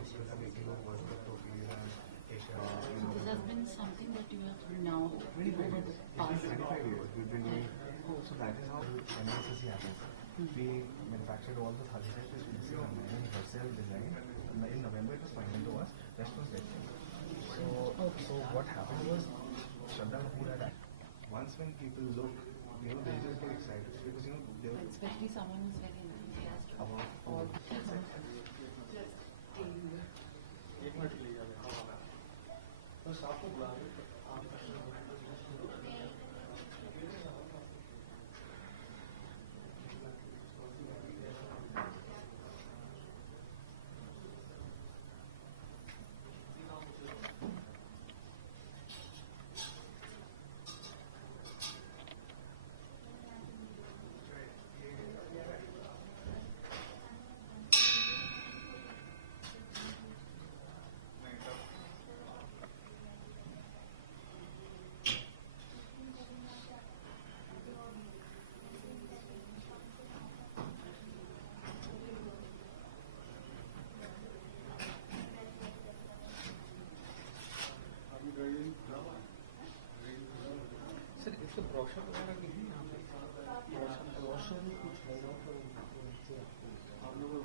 This has been something that you have now over the past 25 years we've been doing. So that is how MSCC happens. We manufactured all the thali sets with Mrs. Ramayan herself designed. In November it was final to us. Rest was testing. So what happened was Shraddha Kapoor had once when people look, they just get excited because they were especially someone who's very enthusiastic about all sir इसको brochure वगैरह नहीं है यहाँ पे brochure भी कुछ है ना तो आप लोगों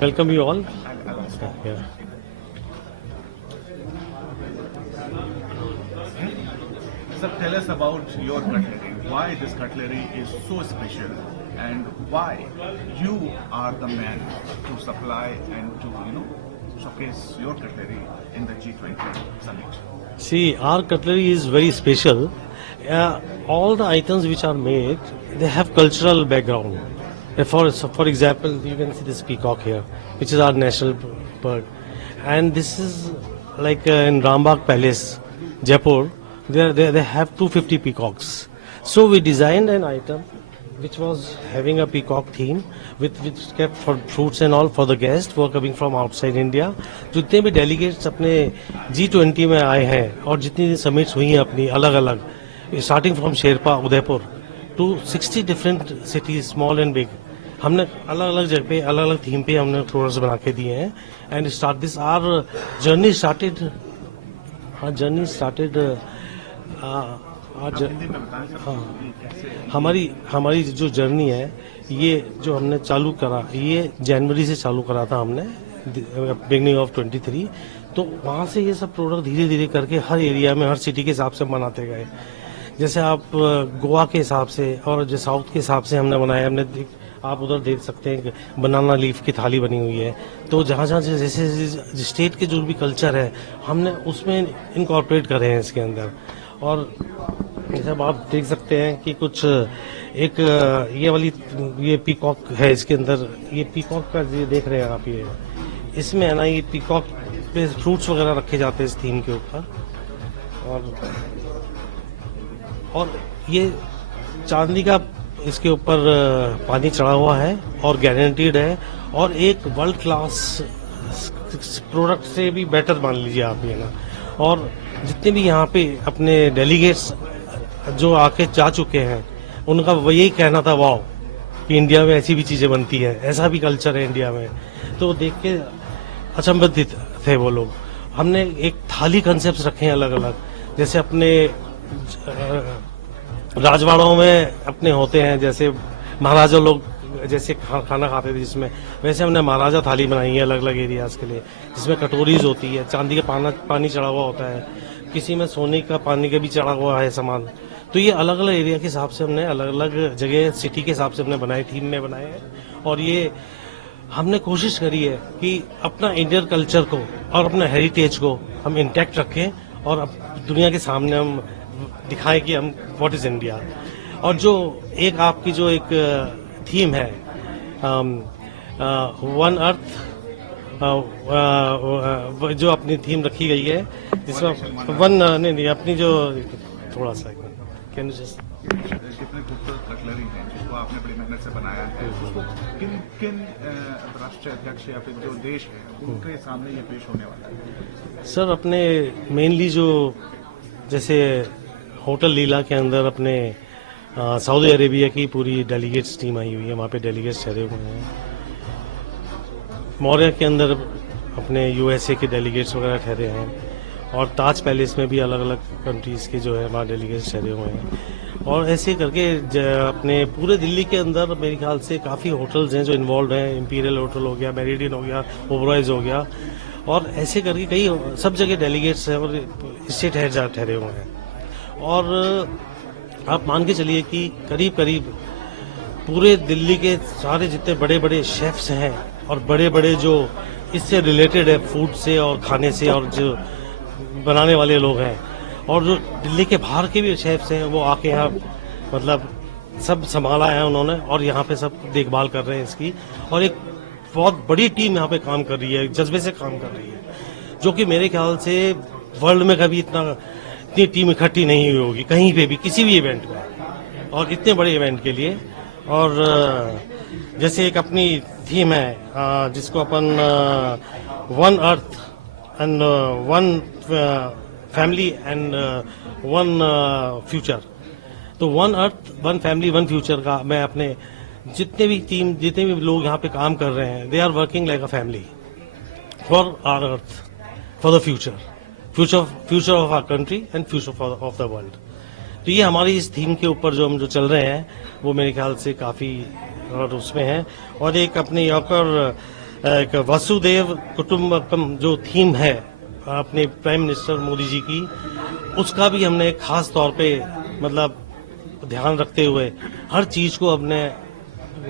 Welcome you all. Yeah. Sir, tell us about your cutlery. Why this cutlery is so special, and why you are the man to supply and to showcase your cutlery in the G20 summit. See, our cutlery is very special. All the items which are made, they have cultural background. For example, you can see this peacock here, which is our national bird, and this is like in Rambagh Palace, Jaipur. They have 250 peacocks. So we designed an item which was having a peacock theme, which kept for fruits and all for the guests who are coming from outside India. जितने भी delegates अपने G20 में आए हैं और जितनी summits हुई हैं अपनी अलग-अलग, starting from Sherpa, Udaipur, to 60 different cities, small and big. हमने अलग-अलग जगह पे अलग-अलग थीम पे हमने फ्लोरल्स बना के दिए हैं. And start this our journey started. Our journey started. आज हमारी जो जर्नी है, ये जो हमने चालू करा, ये जनवरी से चालू करा था हमने, बिगनिंग ऑफ 23. तो वहाँ से ये सब प्रोडक्ट धीरे धीरे करके हर एरिया में, हर सिटी के हिसाब से बनाते गए. जैसे आप गोवा के हिसाब से और जो साउथ के हिसाब से हमने बनाया, आप उधर देख सकते हैं कि बनाना लीफ की थाली बनी हुई है। तो जहाँ जहाँ जैसे स्टेट के जो भी कल्चर है हमने उसमें इनकॉर्पोरेट करे हैं इसके अंदर। और जैसे अब आप देख सकते हैं कि कुछ एक ये पीकॉक है इसके अंदर, ये पीकॉक का ये देख रहे हैं आप, ये इसमें है ना, ये पीकॉक पे फ्रूट्स वगैरह रखे जाते हैं इस थीम के ऊपर। और ये चांदी का इसके ऊपर पानी चढ़ा हुआ है और गारंटीड है, और एक वर्ल्ड क्लास प्रोडक्ट से भी बेटर मान लीजिए आप ये ना। और जितने भी यहाँ पे अपने डेलीगेट्स जो आके जा चुके हैं उनका यही कहना था, वाओ कि इंडिया में ऐसी भी चीजें बनती है, ऐसा भी कल्चर है इंडिया में। तो देख के अचंभित थे वो लोग। हमने एक थाली कंसेप्ट रखे हैं अलग अलग, जैसे अपने राजवाड़ों में अपने होते हैं, जैसे महाराजा लोग जैसे खाना खाते थे जिसमें, वैसे हमने महाराजा थाली बनाई है अलग अलग एरियाज के लिए, जिसमें कटोरीज होती है, चांदी का पानी चढ़ा हुआ होता है, किसी में सोने का पानी का भी चढ़ा हुआ है सामान। तो ये अलग अलग एरिया के हिसाब से हमने अलग अलग जगह सिटी के हिसाब से हमने बनाए, थीम में बनाए हैं। और ये हमने कोशिश करी है कि अपना इंडियन कल्चर को और अपना हेरिटेज को हम इंटैक्ट रखें और दुनिया के सामने हम दिखाएं कि हम व्हाट इज इंडिया। और जो एक आपकी जो एक थीम है वन अर्थ, जो अपनी थीम रखी गई है जिसमें वन नहीं अपनी जो थोड़ा सा कैन कितने खूबसूरत कटलरी है जिसको आपने बड़ी मेहनत से बनाया है, उसको किन किन राष्ट्रीय अध्यक्ष या फिर जो देश है उनके सामने ये पेश होने वाला है? सर अपने मेनली जो जैसे होटल लीला के अंदर अपने सऊदी अरेबिया की पूरी डेलीगेट्स टीम आई हुई है, वहाँ पे डेलीगेट्स ठहरे हुए हैं। मौर्य के अंदर अपने यूएसए के डेलीगेट्स वगैरह ठहरे हैं, और ताज पैलेस में भी अलग अलग कंट्रीज के जो है वहाँ डेलीगेट्स ठहरे हुए हैं। और ऐसे करके अपने पूरे दिल्ली के अंदर मेरे ख्याल से काफ़ी होटल्स हैं जो इन्वॉल्व हैं, इंपीरियल होटल हो गया, मेरिडियन हो गया, ओबरॉयज हो गया, और ऐसे करके कई सब जगह डेलीगेट्स हैं और इससे ठहरे हुए हैं। और आप मान के चलिए कि करीब करीब पूरे दिल्ली के सारे जितने बड़े बड़े शेफ्स हैं और बड़े बड़े जो इससे रिलेटेड है फूड से और खाने से और जो बनाने वाले लोग हैं, और जो दिल्ली के बाहर के भी शेफ्स हैं वो आके यहाँ मतलब सब संभाला है उन्होंने, और यहाँ पे सब देखभाल कर रहे हैं इसकी। और एक बहुत बड़ी टीम यहाँ पे काम कर रही है, जज्बे से काम कर रही है, जो कि मेरे ख्याल से वर्ल्ड में कभी इतनी टीम इकट्ठी नहीं हुई होगी कहीं पे भी किसी भी इवेंट में, और इतने बड़े इवेंट के लिए। और जैसे एक अपनी थीम है जिसको अपन one earth and one family and one future, तो one earth one family one future का मैं अपने जितने भी लोग यहाँ पे काम कर रहे हैं, they are working like a family for our earth, for the future of our country and future of the world. तो ये हमारी इस थीम के ऊपर जो हम चल रहे हैं वो मेरे ख्याल से काफी और उसमें है। और एक अपने एक वसुदेव कुटुंबकम जो थीम है अपने प्राइम मिनिस्टर मोदी जी की, उसका भी हमने एक खास तौर पे मतलब ध्यान रखते हुए हर चीज को हमने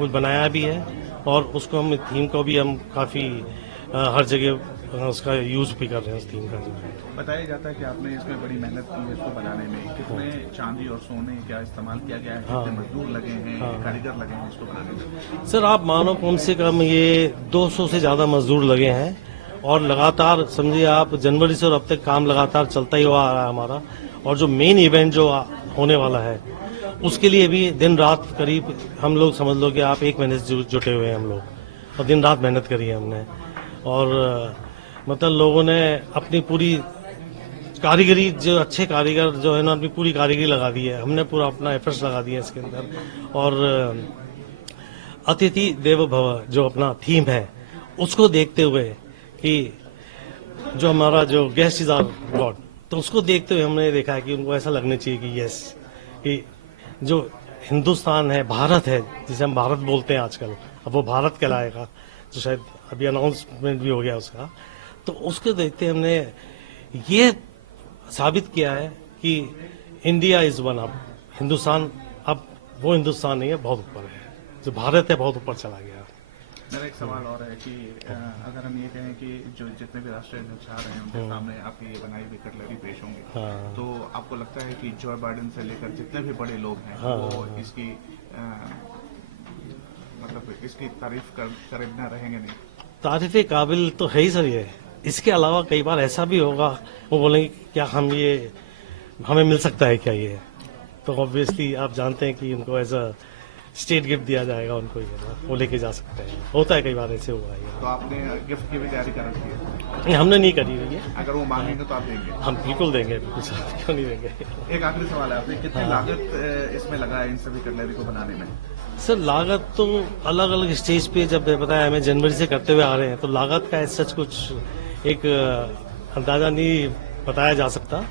बनाया भी है, और उसको हम थीम को भी हम काफी हर जगह उसका यूज भी कर रहे हैं उस थीम का। बताया जाता है कि आपने इसमें बड़ी मेहनत की है इसको बनाने में, कितने चांदी और सोने क्या इस्तेमाल किया गया है, कितने मजदूर लगे हैं, कारीगर लगे हैं इसको बनाने में? सर आप मानो कम से कम ये 200 से ज्यादा मजदूर लगे हैं, और लगातार समझिए आप जनवरी से और अब तक काम लगातार चलता ही हुआ आ रहा है हमारा। और जो मेन इवेंट जो होने वाला है उसके लिए भी दिन रात करीब हम लोग समझ लो कि आप 1 महीने से जुटे हुए हैं हम लोग, और दिन रात मेहनत करी है हमने। और मतलब लोगों ने अपनी पूरी कारीगरी, जो अच्छे कारीगर जो है ना, अपनी पूरी कारीगरी लगा दी है, हमने पूरा अपना एफर्ट्स लगा दिए इसके अंदर। और अतिथि देवो भव जो अपना थीम है उसको देखते हुए कि जो हमारा जो गेस्ट इज आवर गॉड, तो उसको देखते हुए हमने देखा है कि उनको ऐसा लगना चाहिए कि यस, कि जो हिंदुस्तान है, भारत है, जिसे हम भारत बोलते हैं आजकल, अब वो भारत कहलाएगा, जो शायद अभी अनाउंसमेंट भी हो गया उसका। तो उसको देखते हमने ये साबित किया है कि India is one up, Hindustan अब वो हिंदुस्तान नहीं है, बहुत ऊपर है, जो भारत है बहुत ऊपर चला गया। मेरा एक सवाल और है कि अगर हम ये कहें कि जो जितने भी राष्ट्राध्यक्ष आ रहे हैं उनके सामने आपकी ये बनाई हुई कटलरी पेश होंगी, हाँ। तो आपको लगता है कि जो बाइडेन से लेकर जितने भी बड़े लोग हैं हाँ। वो इसकी मतलब इसकी तारीफ करे बिना रहेंगे नहीं? तारीफ काबिल तो है ही सर ये। इसके अलावा कई बार ऐसा भी होगा, वो बोलेंगे क्या हम ये हमें मिल सकता है क्या ये, तो ऑब्वियसली आप जानते हैं कि उनको एज अ स्टेट गिफ्ट दिया जाएगा उनको, ये ना वो लेके जा सकते हैं, होता है कई बार ऐसे हुआ है। तो आपने गिफ्ट की भी तैयारी कर रखी है? नहीं, हमने नहीं करी हुई है, अगर वो मांगेंगे तो आप देंगे? हम बिल्कुल देंगे, बिल्कुल सर, क्यों नहीं देंगे। एक आखिरी सवाल है आपसे, कितनी लागत इसमें लगा है इन सभी कटलरी को बनाने में? सर लागत तो अलग अलग स्टेज पे, जब बताया हमें जनवरी से करते हुए आ रहे हैं, तो लागत का सच कुछ एक अंदाजा नहीं बताया जा सकता,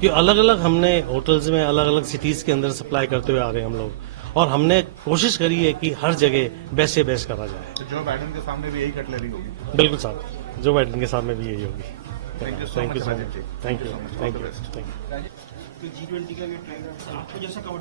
कि अलग अलग हमने होटल्स में अलग अलग सिटीज के अंदर सप्लाई करते हुए आ रहे हैं हम लोग, और हमने कोशिश करी है कि हर जगह बेस्ट से बेस्ट करा जाए। तो जो बाइडेन के सामने भी यही कटलरी होगी? बिल्कुल साहब, जो बाइडेन के सामने भी यही होगी। Thank you so thank much you so Rajiv much, ji. Thank you, thank you, best. Thank you. तो G20 का भी ट्रेंड आपको जैसा कवर